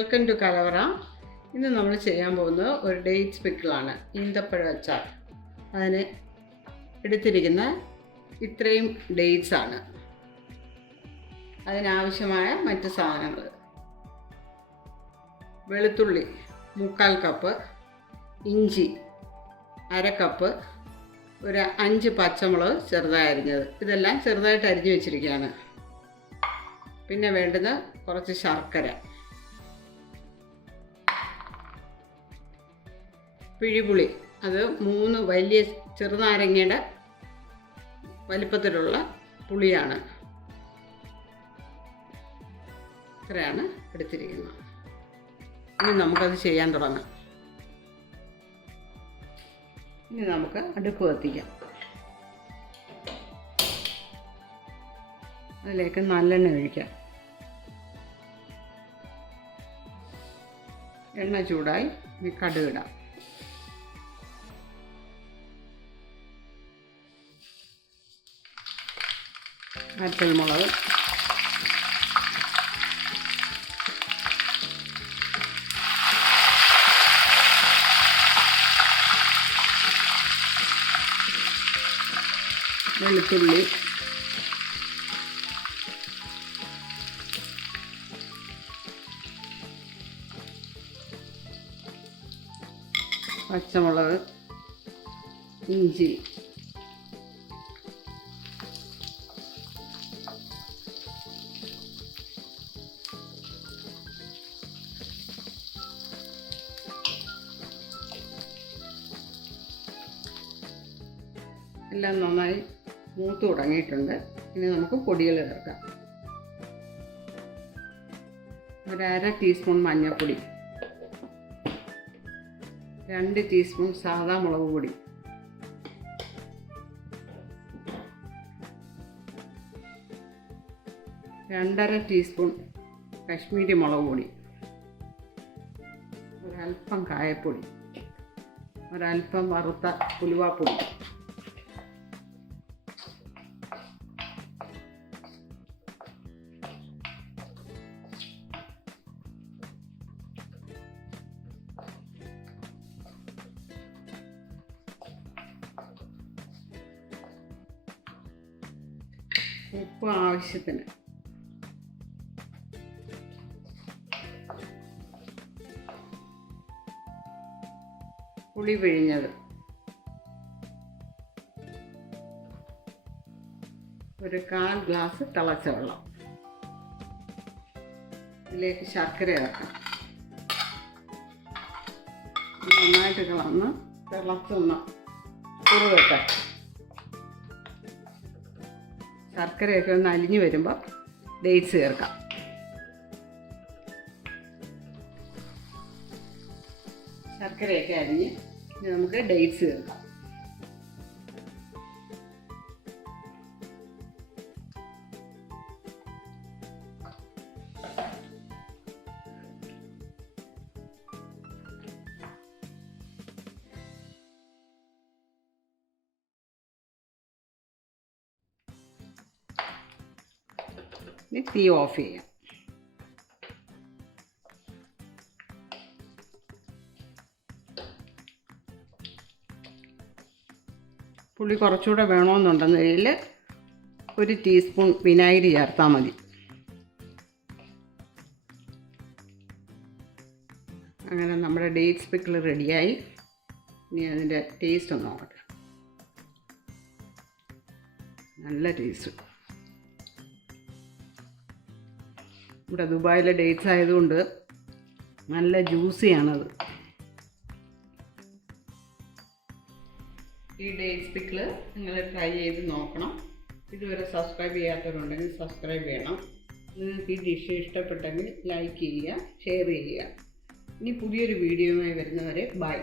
Welcome to കലവറ. ഇന്ന് നമ്മൾ ചെയ്യാൻ പോകുന്നത് ഒരു ഡേറ്റ്സ് പിക്കിളാണ്, ഈന്തപ്പഴ അച്ചാർ. അതിന് എടുത്തിരിക്കുന്ന ഇത്രയും ഡേറ്റ്സ് ആണ്. അതിനാവശ്യമായ മറ്റ് സാധനങ്ങൾ: വെളുത്തുള്ളി 3/4 കപ്പ്, ഇഞ്ചി 1/2 കപ്പ്, ഒരു 5 പച്ചമുളക് ചെറുതായി അരിഞ്ഞത്. ഇതെല്ലാം ചെറുതായിട്ട് അരിഞ്ഞു വെച്ചിരിക്കുകയാണ്. പിന്നെ വേണ്ടുന്ന കുറച്ച് ശർക്കര, പിഴിപുളി, അത് 3 വലിയ ചെറുനാരങ്ങയുടെ വലിപ്പത്തിലുള്ള പുളിയാണ്. ഇത്രയാണ് എടുത്തിരിക്കുന്നത്. ഇനി നമുക്കത് ചെയ്യാൻ തുടങ്ങാം. ഇനി നമുക്ക് അടുപ്പ് കത്തിക്കാം. അതിലേക്ക് നല്ലെണ്ണ ഒഴിക്കാം. എണ്ണ ചൂടായി ഇനി കടുകിടാം. വറ്റൽമുളക്, വെളുത്തുള്ളി, പച്ചമുളക്, ഇഞ്ചി, എല്ലാം നന്നായി മൂത്ത് തുടങ്ങിയിട്ടുണ്ട്. ഇനി നമുക്ക് പൊടികൾ ചേർക്കാം. 1/2 ടീസ്പൂൺ മഞ്ഞൾപ്പൊടി, 2 ടീസ്പൂൺ സാദാ മുളക് പൊടി, 2.5 ടീസ്പൂൺ കശ്മീരി മുളക് പൊടി, ഒരൽപ്പം കായപ്പൊടി, ഒരൽപ്പം വറുത്ത ഉലുവാപ്പൊടി, ഉപ്പ് ആവശ്യത്തിന്, പുളി പിഴിഞ്ഞത്, ഒരു 1/4 ഗ്ലാസ് തിളച്ച വെള്ളം. ഇതിലേക്ക് ശർക്കര ചേർക്കാം. നന്നായിട്ട് കളന്ന് തിളച്ചൊന്ന് കുറുകട്ടെ. ശർക്കരയൊക്കെ ഒന്ന് അലിഞ്ഞു വരുമ്പോൾ ഡേറ്റ്സ് ചേർക്കാം. ശർക്കരയൊക്കെ അരിഞ്ഞ് നമുക്ക് ഡേറ്റ്സ് ചേർക്കാം. ഇനി തീ ഓഫ് ചെയ്യാം. പുളി കുറച്ചുകൂടെ വേണമെന്നുണ്ടെന്നതിൽ 1 ടീസ്പൂൺ വിനാഗിരി ചേർത്താൽ മതി. അങ്ങനെ നമ്മുടെ ഡേറ്റ്സ് പിക്കിൾ റെഡിയായി. ഇനി അതിൻ്റെ ടേസ്റ്റ് ഒന്ന് നോക്കട്ടെ. നല്ല ടേസ്റ്റ്. ഇവിടെ ദുബായിലെ ഡേറ്റ്സ് ആയതുകൊണ്ട് നല്ല ജ്യൂസിയാണത്. ഈ ഡേറ്റ്സ് പിക്കിൾ നിങ്ങൾ ട്രൈ ചെയ്ത് നോക്കണം. ഇതുവരെ സബ്സ്ക്രൈബ് ചെയ്യാത്തവരുണ്ടെങ്കിൽ സബ്സ്ക്രൈബ് ചെയ്യണം. നിങ്ങൾക്ക് ഈ ഡിഷ് ഇഷ്ടപ്പെട്ടെങ്കിൽ ലൈക്ക് ചെയ്യുക, ഷെയർ ചെയ്യുക. ഇനി പുതിയൊരു വീഡിയോയുമായി വരുന്നവരെ ബൈ.